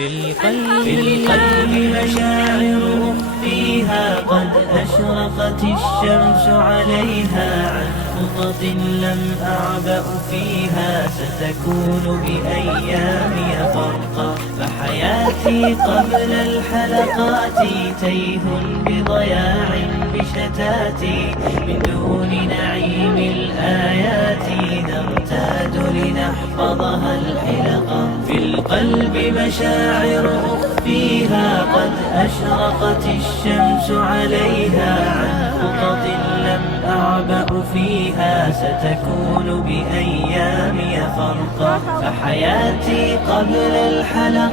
في القلب مشاعر أخفيها قد أشرقت الشمس عليها عن خطط لم أعبأ فيها ستكون بأيامي فرقا فحياتي قبل الحلقات تيه بضياع بشتاتي من دون نعيم الآيات نرتاد لنحفظها الحلقا في القلب مشاعر أخفيها قد أشرقت الشمس عليها عن خطط لم أعبأ فيها ستكون بأيامي فرقا فحياتي قبل الحلقة